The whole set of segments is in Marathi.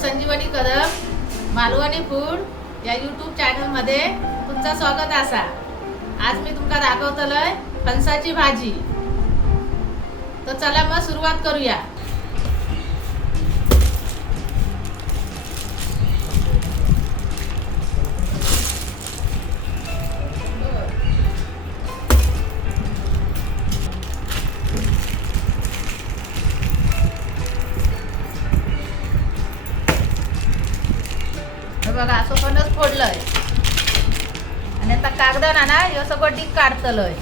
संजीवनी कदम मालवणी फूड या यूट्यूब चॅनलमध्ये तुमचं स्वागत असा। आज मी तुमका दाखवतलय फणसाची भाजी। तर चला मग सुरुवात करूया। बघा असं फणस फोडलंय आणि आता कागदाना ना हे सगळं डीक काढतलंय।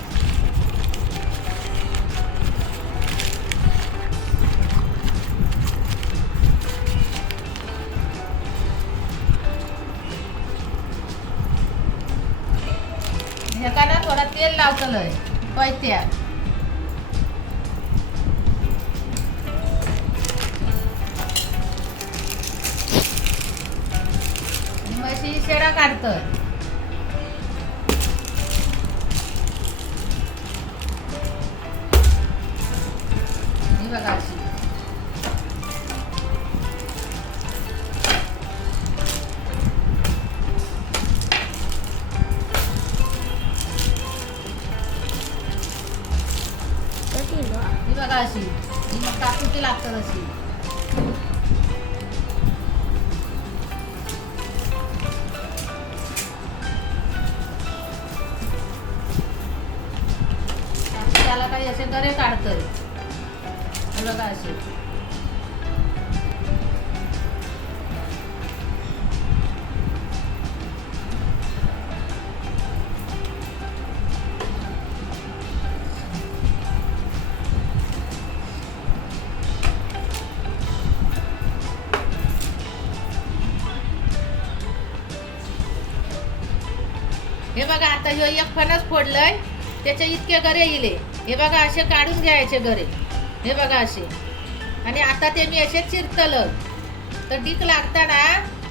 ह्याका ना थोडा तेल लावतलंय पैत्यात। म्हशी शेडा काढतोय। ही बघा अशी ही बघा अशी ही मग कापूची लागतात अशी। त्याला काही असे गरे काढतोय बघा असे। हे बघा आता ह्यो एक फणस फोडलंय त्याचे इतके गरे इले। हे बघा असे काढून घ्यायचे गरे। हे बघा असे आणि आता ते मी असे चिरतलं तर डीक लागताना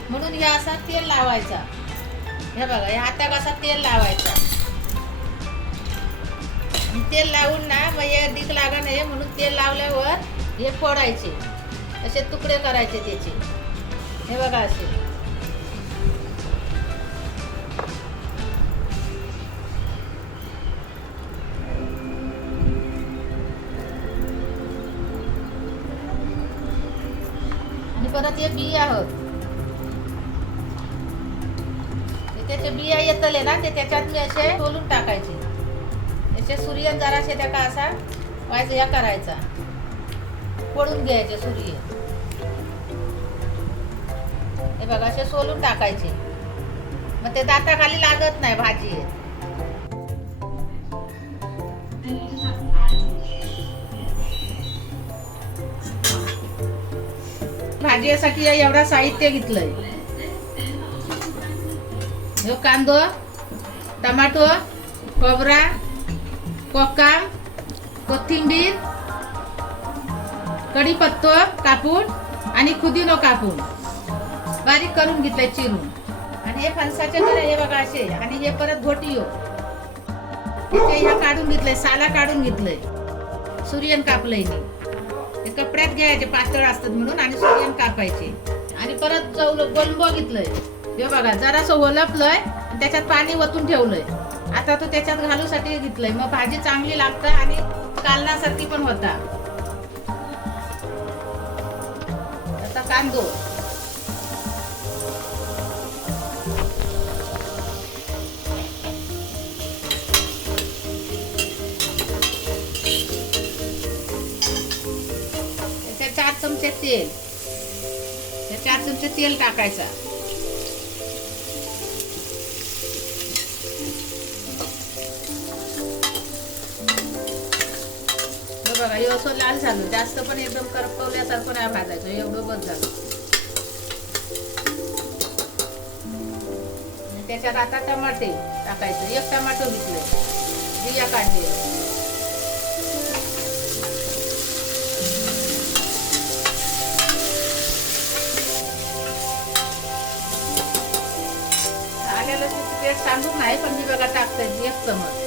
म्हणून हे असा तेल लावायचा। हे बघा हे हाताक असा तेल लावायचा। तेल लावून ना मग हे डीक लागा नाही म्हणून तेल लावल्यावर हे फोडायचे असे तुकडे करायचे त्याचे। हे बघा असे परत हे बिया आहोत त्याचे बिया येतले ना ते त्याच्यात मी असे सोलून टाकायचे। याचे सूर्य जरासे त्याका असा व्हायचं या करायचा फोडून घ्यायचे सूर्य। हे बघा असे सोलून टाकायचे मग ते दाताखाली लागत नाही भाजी। भाजीसाठी एवढा साहित्य घेतलंय। ह्यो कांदो टमाटो खोबरा कोकम कोथिंबीर कढीपत्तो कापून आणि खुदिनो कापून बारीक करून घेतलंय चिरून। आणि हे फणसाचे गरे हे बघा असे आणि हे परत घोटियो हे ह्या काढून घेतलंय साला काढून घेतलंय सूर्यन कापलंय। हे कपड्यात घ्यायचे पातळ असतात म्हणून आणि सूर्यन कापायचे। आणि परत गोलंबो घेतलंय हे बघा जरासं ओलपलंय त्याच्यात पाणी वतून ठेवलंय। आता तो त्याच्यात घालूसाठी घेतलंय मग भाजी चांगली लागतं आणि कालण्यासारखी पण होता। आता कांदो त्याच्यात 4 चमचे तेल 4 चमचे तेल टाकायचा। बघा हे असं लाल झालं जास्त पण एकदम करपवल्यासारखं नाही भाजायचं एवढं बस झालं। त्याच्यात आता टमाटे टाकायचं। एक टमाटो घेतलंय बिया काढले। आल्या लसूणची पेस्ट सांगून नाही पण मी बघा टाकते 1 चमच।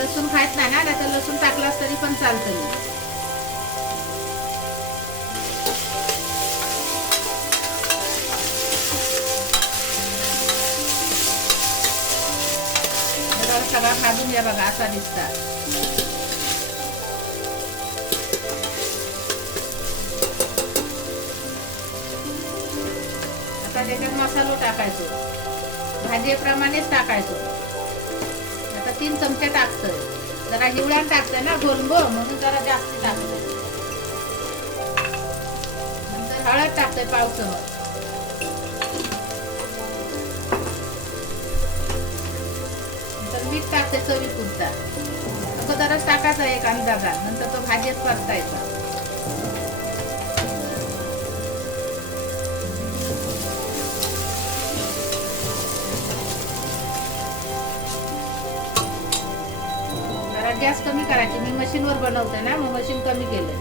लसूण खायत नाही ना तर लसूण टाकलास तरी पण चालतं। सगळा भाजून या बघा असा दिसता. आता त्याच्यात मसालो टाकायचो, भाजीप्रमाणेच टाकायचो. आता 3 चमचे टाकतोय. जरा हिवळ्यान टाकतोय ना गोलंबो, म्हणून जरा जास्त टाकतोय. नंतर हळद टाकतोय पाव चमच. मीठ टाकते चवीपुरता. अगोदरच टाकायचा एक अंदाजा, नंतर तो भाजीत परतायचा. जरा गॅस कमी करायची. मी मशीनवर बनवते ना, मग मशीन कमी केलं.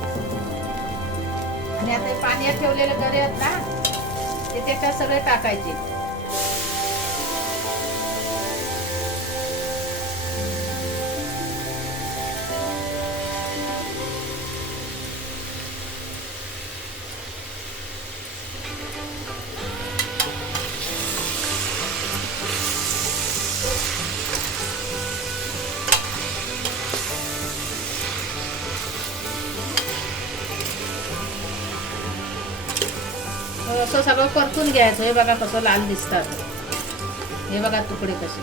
आणि आता हे पाण्यात ठेवलेले गरे आहेत ना, ते त्याच्यात सगळे टाकायचे. असं सगळं परतून घ्यायचं. हे बघा कसं लाल दिसतात. हे बघा तुकडे कसे.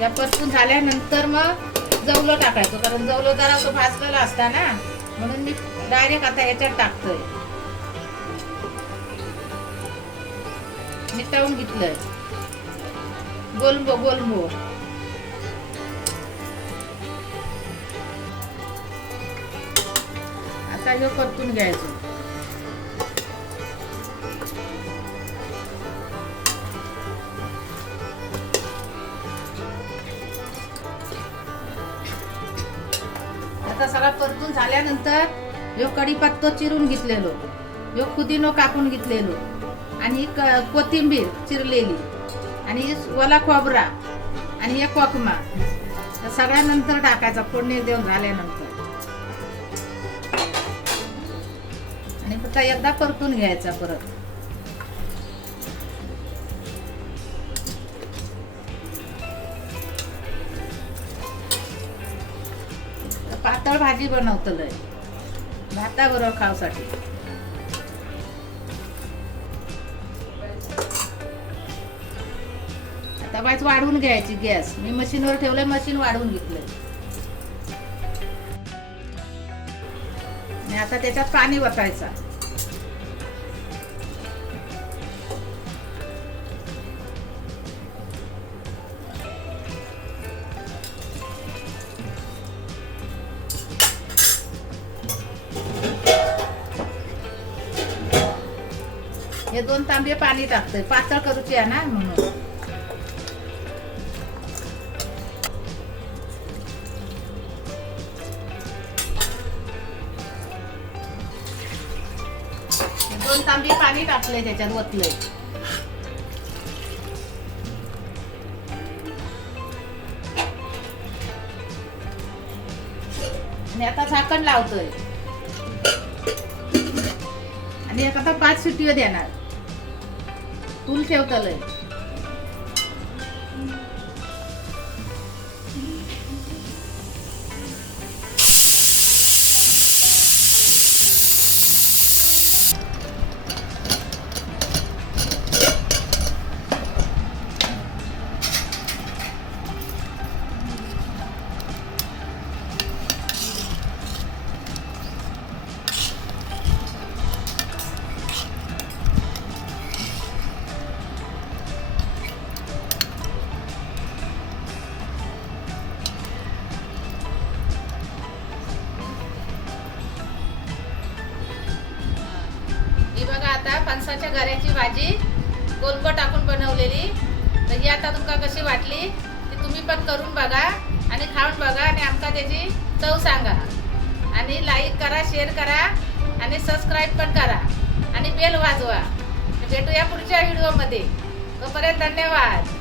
या परतून झाल्यानंतर मग जवलं टाकायचं, कारण जवलं जरा तो भाजलेला असता ना, म्हणून मी डायरेक्ट आता याच्यात टाकतोय. मिटावून घेतलंय गोलंबो. आता हे परतून घ्यायचं. आता सगळा परतून झाल्यानंतर ह्यो कढीपत्ता चिरून घेतलेलो, ह्यो पुदिनो कापून घेतलेलो, आणि कोथिंबीर चिरलेली, आणि ओला खोबरा, आणि एक कोकमा. सगळ्यानंतर टाकायचा फोडणी देऊन झाल्यानंतर. आणि फक्त एकदा परतून घ्यायचा परत. पातळ भाजी बनवतलंय भाताबरोबर खावसाठी. आता बायच वाढवून घ्यायची गॅस. मी मशीनवर ठेवलंय, मशीन वाढवून घेतलंय. आणि आता त्याच्यात पाणी वतायचा. हे 2 तांबे पाणी टाकतोय, पातळ करूची आहे ना म्हणून. दोन तांबे पाणी टाकले, त्याच्यात ओतलंय. आणि आता झाकण लावतोय. आणि आता 5 शिट्टी देणार. फुल ठेवतलंय. बघा आता फणसाच्या गऱ्याची भाजी गोलंबो टाकून बनवलेली. तर ही आता तुमका कशी वाटली ती तुम्ही पण करून बघा आणि खाऊन बघा, आणि आमका त्याची चव सांगा. आणि लाईक करा, शेअर करा, आणि सबस्क्राईब पण करा, आणि बेल वाजवा. भेटूया पुढच्या व्हिडिओमध्ये. तोपर्यंत धन्यवाद.